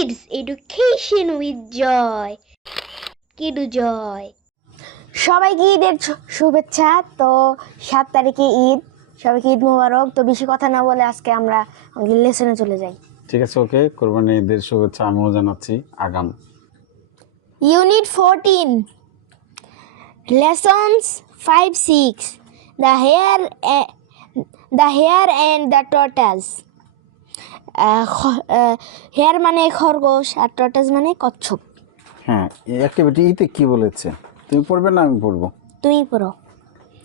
kids education with joy. কিডু জয় সবাইকে ঈদের শুভেচ্ছা। তো সাত তারিখে ঈদ। সবাইকে ঈদ মোবারক। তো বেশি কথা না বলে আজকে আমরা আমাদের লেসনে চলে যাই। ঠিক আছে ওকে। কোরবানি ঈদের শুভেচ্ছা আমিও জানাচ্ছি। আগাম। Unit fourteen lessons five six the hare the hare and the tortoise hare মানে খরগোশ আর টর্টাস মানে কচ্ছপ। হ্যাঁ এই অ্যাক্টিভিটি ইতে কি বলেছে? তুমি পড়বে না আমি পড়ব। তুমি পড়ো।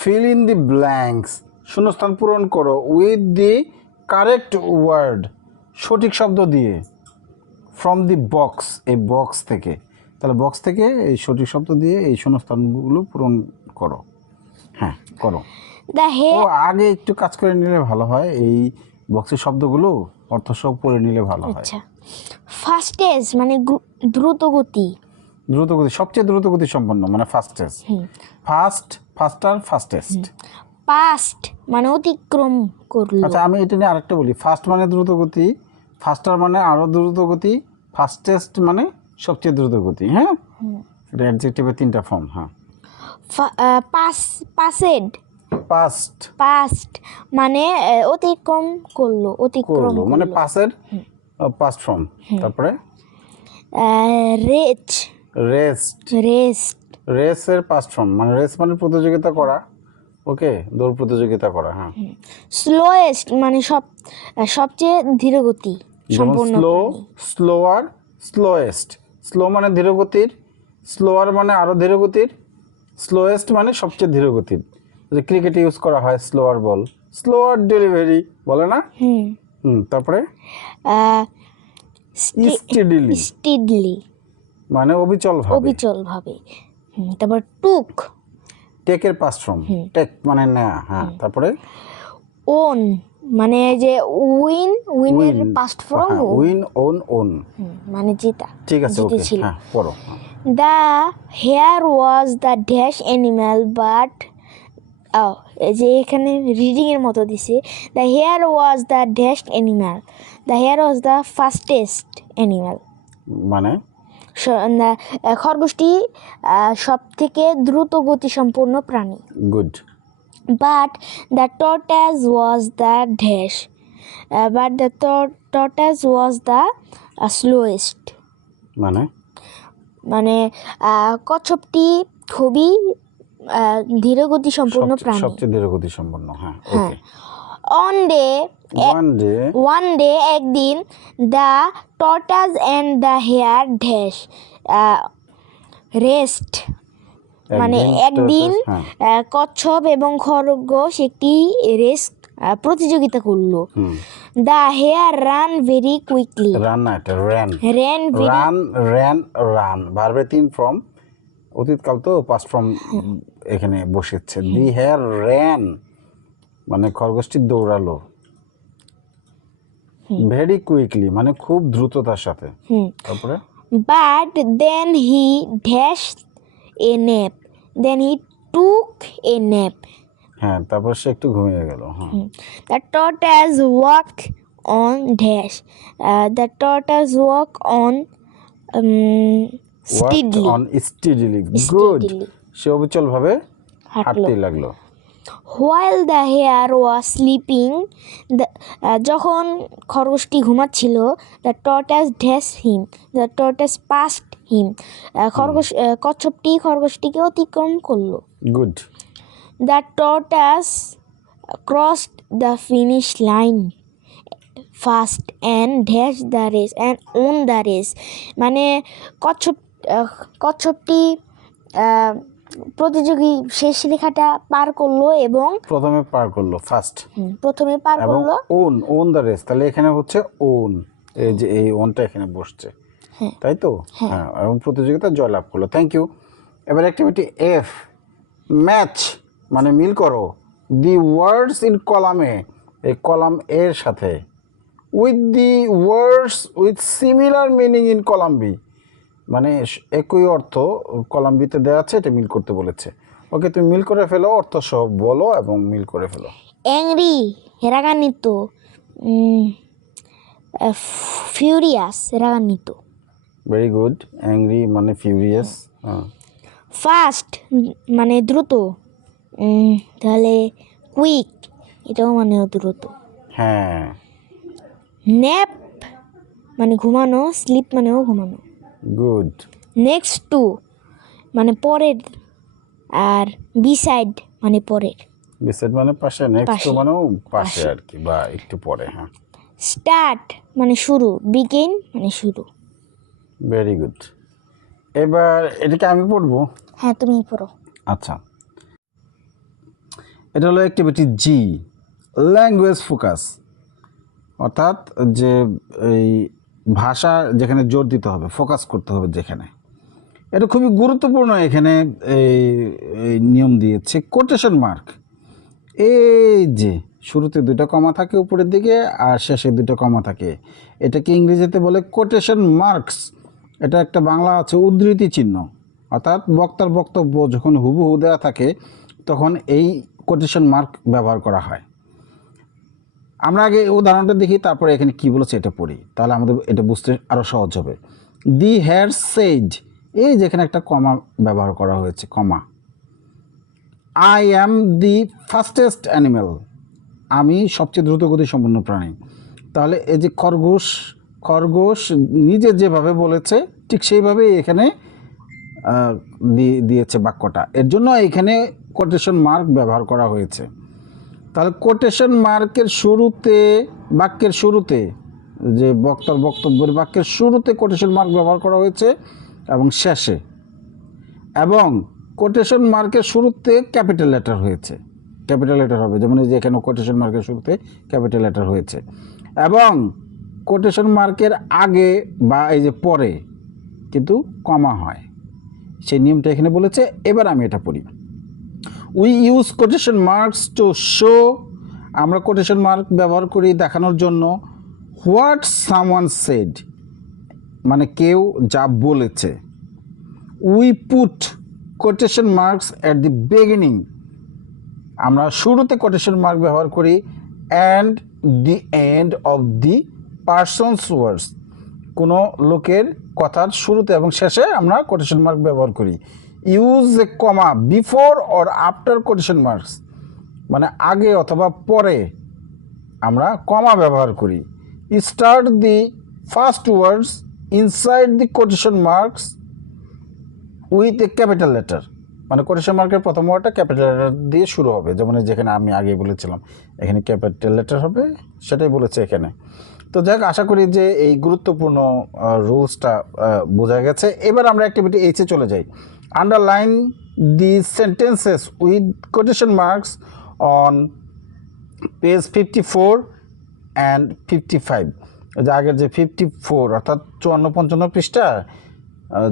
ফিল ইন দি ব্ল্যাঙ্কস শূন্যস্থান পূরণ করো উইথ দি কারেক্ট ওয়ার্ড সঠিক শব্দ দিয়ে। ফ্রম দি বক্স এই বক্স থেকে। তাহলে বক্স থেকে এই সঠিক শব্দ দিয়ে এই শূন্যস্থানগুলো পূরণ করো। হ্যাঁ করো। ও আগে একটু কাজ করে নিলে ভালো হয় এই বক্সের শব্দগুলো। অর্থ সহ পড়ে নিলে ভালো হয়। আচ্ছা। ফাস্টেজ মানে দ্রুত গতি। দ্রুতগতি সবচেয়ে দ্রুতগতি সম্পন্ন মানে fastest fast faster fastest past মানে অতিক্রম করল। আচ্ছা আমি এটা নিয়ে আরেকটা বলি। ফাস্ট মানে দ্রুতগতি ফাস্টার মানে আরও দ্রুতগতি ফাস্টেস্ট মানে সবচেয়ে দ্রুতগতি হ্যাঁ? এটা অ্যাডজেক্টিভের তিনটা ফর্ম হ্যাঁ। পাস পাসেড পাস্ট পাস্ট মানে অতিক্রম করল অতিক্রম করল মানে পাসের পাস্ট ফর্ম তারপরে? রেচ রেস্ট রেস্ট রেসের পাস্ট ফর্ম মানে রেস মানে প্রতিযোগিতা করা। ওকে দৌড় প্রতিযোগিতা করা হ্যাঁ। স্লোয়েস্ট মানে সব সবচেয়ে ধীরগতি যেমন সম্পূর্ণ স্লো। স্লোয়ার স্লোয়েস্ট স্লো মানে ধীরগতির স্লোয়ার মানে আরও ধীরগতির স্লোয়েস্ট মানে সবচেয়ে ধীরগতির যে ক্রিকেটে ইউজ করা হয় স্লোয়ার বল স্লোয়ার ডেলিভারি বলে না? হুম। হুম তারপরে? স্টেডিলি স্টিডলি মানে অবিচল ভাবে অবিচল ভাবে তারপর টুক টেকের পাস্ট ফর্ম টেক মানে না হ্যাঁ তারপরে? ওন মানে যে win উইনের past form win won won মানে জেতা। ঠিক আছে ওকে হ্যাঁ পড়ো। Was the dash animal but oh, এই যে এখানে রিডিং এর মতো দিছে the hare was the dash animal the hare was the fastest animal মানে? খরগোশটি সব থেকে দ্রুত গতি সম্পন্ন প্রাণী good but the tortoise was the dash but the tortoise was the slowest মানে? মানে কচ্ছপটি খুবই ধীরগতি সম্পূর্ণ প্রাণী। সবচেয়ে ধীরগতি সম্পন্ন হ্যাঁ হ্যাঁ। Okay on day one day one day একদিন the tortoise and the hare dash rest মানে একদিন হ্যাঁ। কচ্ছপ এবং খরগোশ একটি রেস প্রতিযোগিতা করল। The hare run very quickly run না এটা ran very run ran run ভার্বের তিন ফর্ম অতীতকাল তো পাস্ট ফর্ম এখানে বসেছে। দি হ্যার র্যান মানে খরগোশটি দৌড়ালো। ভেরি কুইকলি মানে খুব দ্রুততার সাথে। তারপরে? But then he dash a nap then he took a nap হ্যাঁ তারপর সে একটু ঘুমিয়ে গেল হ্যাঁ। The tortoise walk on dash the tortoise walk on steadily on steadily good সে অবিচলভাবে হাঁটতে লাগল। While the hare was sleeping যখন খরগোশটি ঘুমাচ্ছিল the tortoise dash him the tortoise past him. খরগোশ কচ্ছপটি খরগোশটিকে অতিক্রম করল। Good the tortoise crossed the finish line fast and dash the race and won the race মানে কচ্ছপ কচ্ছপটি প্রতিযোগী শেষ রেখাটা পার করল এবং প্রথমে পার করল ফার্স্ট প্রথমে পার করল। ওন ওন দ্য রেস তাহলে এখানে হচ্ছে ওন এই যে এই ওনটা এখানে বসছে। তাই তো? হ্যাঁ। এবং প্রতিযোগিতা জয়লাভ করল। থ্যাংক ইউ এবার অ্যাক্টিভিটি এফ ম্যাচ মানে মিল করো। দি ওয়ার্ডস ইন কলামে এই কলাম এর সাথে। With the words with similar meaning in column B মানে একই অর্থ কলাম বিতে দেওয়া আছে এটা মিল করতে বলেছে। ওকে তুমি মিল করে ফেলো অর্থ সহ বলো এবং মিল করে ফেলো। অ্যাংরি রাগান্বিত ফিউরিয়াস রাগান্বিত ভেরি গুড অ্যাংরি মানে ফিউরিয়াস ফাস্ট মানে দ্রুত। তাহলে কুইক এটাও মানে দ্রুত। হ্যাঁ। ন্যাপ মানে ঘুমানো স্লিপ মানেও ঘুমানো। গুড নেক্সট টু মানে পরের আর বিসাইড মানে পরের। বিসাইড মানে পাশে নেক্সট টু মানে পাশে আর কি বা একটু পরে হ্যাঁ। স্টার্ট মানে শুরু বিগিন মানে শুরু। ভেরি গুড এবার এটাকে আমি পড়ব? হ্যাঁ তুমি পড়ো। আচ্ছা। এটা হলো অ্যাক্টিভিটি জি ল্যাঙ্গুয়েজ ফোকাস অর্থাৎ যে এই ভাষা যেখানে জোর দিতে হবে ফোকাস করতে হবে যেখানে। এটা খুবই গুরুত্বপূর্ণ এখানে এই নিয়ম দিয়েছে কোটেশন মার্ক এই যে, শুরুতে দুটো কমা থাকে উপরের দিকে আর শেষে দুটো কমা থাকে। এটাকে ইংরেজিতে বলে কোটেশন মার্কস এটা একটা বাংলা আছে উদ্ধৃতি চিহ্ন। অর্থাৎ বক্তার বক্তব্য যখন হুবহু দেওয়া থাকে, তখন এই কোটেশন মার্ক ব্যবহার করা হয়। আমরা আগে উদাহরণটা দেখি, তারপরে এখানে কি বলেছে এটা পড়ি। তাহলে আমাদের এটা বুঝতে আরও সহজ হবে। দি হেয়ার সেজ এই যেখানে একটা কমা ব্যবহার করা হয়েছে comma I am the fastest animal আমি সবচেয়ে দ্রুতগতি সম্পন্ন প্রাণী। তাহলে এই যে খরগোশ খরগোশ নিজে যেভাবে বলেছে, ঠিক সেইভাবেই এখানে দিয়েছে বাক্যটা। এর জন্য এখানে কোটেশন মার্ক ব্যবহার করা হয়েছে। তাহলে কোটেশন মার্কের শুরুতে, বাক্যের শুরুতে, যে বক্তার বক্তব্যের বাক্যের শুরুতে কোটেশন মার্ক ব্যবহার করা হয়েছে এবং শেষে। এবং কোটেশন মার্কের শুরুতে ক্যাপিটাল লেটার হয়েছে। ক্যাপিটাল লেটার হবে, যেমন এই যে এখানে কোটেশন মার্কের শুরুতে ক্যাপিটাল লেটার হয়েছে। এবং কোটেশন মার্কের আগে বা এই যে পরে কিন্তু কমা হয়। সেই নিয়মটা এখানে বলেছে, এবার আমি এটা পড়ি। We use quotation marks to show আমরা কোটেশন মার্ক ব্যবহার করি দেখানোর জন্য হোয়াট সামওয়ান সেড মানে কেউ যা বলেছে। We put quotation marks at the beginning আমরা শুরুতে কোটেশন মার্ক ব্যবহার করি and the end of the person's words কোনো লোকের কথার শুরুতে এবং শেষে আমরা কোটেশন মার্ক ব্যবহার করি। Use a comma before or after quotation marks মানে আগে অথবা পরে আমরা কমা ব্যবহার করি। Start the first words inside the quotation marks with a capital letter মানে কোটেশন মার্কের প্রথম ওয়ার্ডটা ক্যাপিটাল লেটার দিয়ে শুরু হবে, যেমন যেখানে আমি আগে বলেছিলাম। এখানে ক্যাপিটাল লেটার হবে, সেটাই বলেছে এখানে। তো যাক আশা করি যে এই গুরুত্বপূর্ণ রুলসটা বোঝা গেছে। এবার আমরা অ্যাক্টিভিটি এইচে চলে যাই। Underline the sentences with quotation marks on page fifty four and fifty five যে আগের যে ফিফটি ফোর অর্থাৎ চুয়ান্ন পঞ্চান্ন পৃষ্ঠা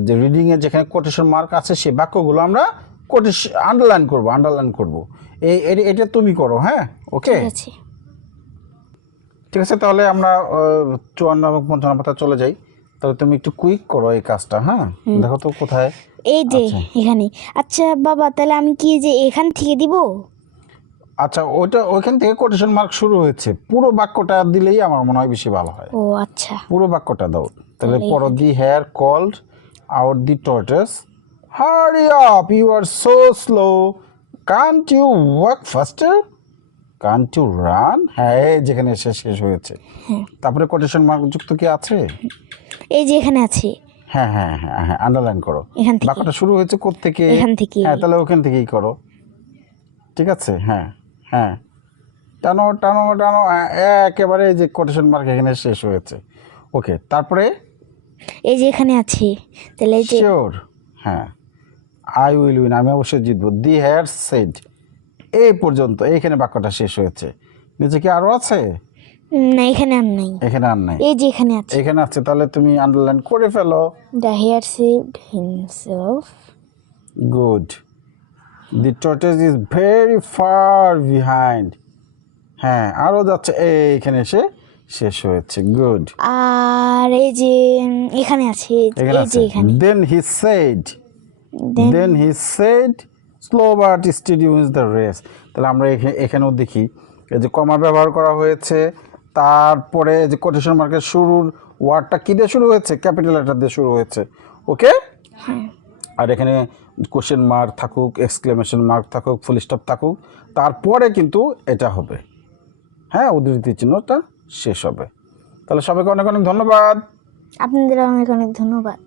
যে রিডিংয়ে যেখানে কোটেশন মার্ক আছে সেই বাক্যগুলো আমরা কোটেশন আন্ডারলাইন করব আন্ডারলাইন করব। এই এটা তুমি করো হ্যাঁ? ওকে ঠিক আছে। ঠিক আছে তাহলে আমরা চুয়ান্ন এবং পঞ্চান্ন পাতা চলে যাই। তাহলে তুমি একটু কুইক করো এই কাজটা হ্যাঁ? দেখো তো কোথায় এই যে এখানে আচ্ছা বাবা তাহলে আমি কি যে এখান থেকে দিব? আচ্ছা ওইটা ওইখান থেকে কোটেশন মার্ক শুরু হয়েছে। পুরো বাক্যটা দিলেই আমার মনে হয় বেশি ভালো হয়। ও আচ্ছা। পুরো বাক্যটা দাও। তাহলে পর the hare called out the tortoise hurry up you are so slow can't you work faster can't you run হ্যাঁ যেখানে শেষ শেষ হয়েছে। তারপরে কোটেশন মার্ক যুক্ত কি আছে? এই যে এখানে আছে। হ্যাঁ হ্যাঁ হ্যাঁ হ্যাঁ আন্ডারলাইন করো। এখান থেকে। বাক্যটা শুরু হয়েছে থেকে এখান থেকে। হ্যাঁ তাহলে ওখান থেকেই করো। ঠিক আছে? হ্যাঁ হ্যাঁ। টানো টানো টানো হ্যাঁ, একেবারে যে কোটেশন মার্ক এখানে শেষ হয়েছে। ওকে তারপরে? এই যে এখানে আছে। তাহলে এই যে শিওর হ্যাঁ। আই উইল উইন আমি অবশ্যই জিতবো। দি হেয়ার সেড এই পর্যন্ত এইখানে বাক্যটা শেষ হয়েছে। নিচে কি আরও আছে? না এখানে আর নাই। এখানে আর নাই। এই যে এখানে আছে। এখানে আছে তাহলে তুমি আন্ডারলাইন করে ফেলো। The hare saved himself good the tortoise is very far behind হ্যাঁ আরও যাচ্ছে। এইখানে এসে শেষ হয়েছে। গুড আর এই যে এখানে আছে। এই এখানে যে এখানে। Then he said then he said slow but steady wins the race তাহলে আমরা এখা- এখানেও দেখি। এই যে কমা ব্যবহার করা হয়েছে। তারপরে যে কোটেশন মার্কের শুরুর ওয়ার্ডটা কী দিয়ে শুরু হয়েছে? ক্যাপিটাল লেটার দিয়ে শুরু হয়েছে। ওকে আর এখানে কোশ্চেন মার্ক থাকুক এক্সক্লেমেশন মার্ক থাকুক ফুল স্টপ থাকুক তারপরে কিন্তু এটা হবে। হ্যাঁ উদ্ধৃতি চিহ্নটা শেষ হবে। তাহলে সবাইকে অনেক অনেক ধন্যবাদ। আপনাদের অনেক অনেক ধন্যবাদ।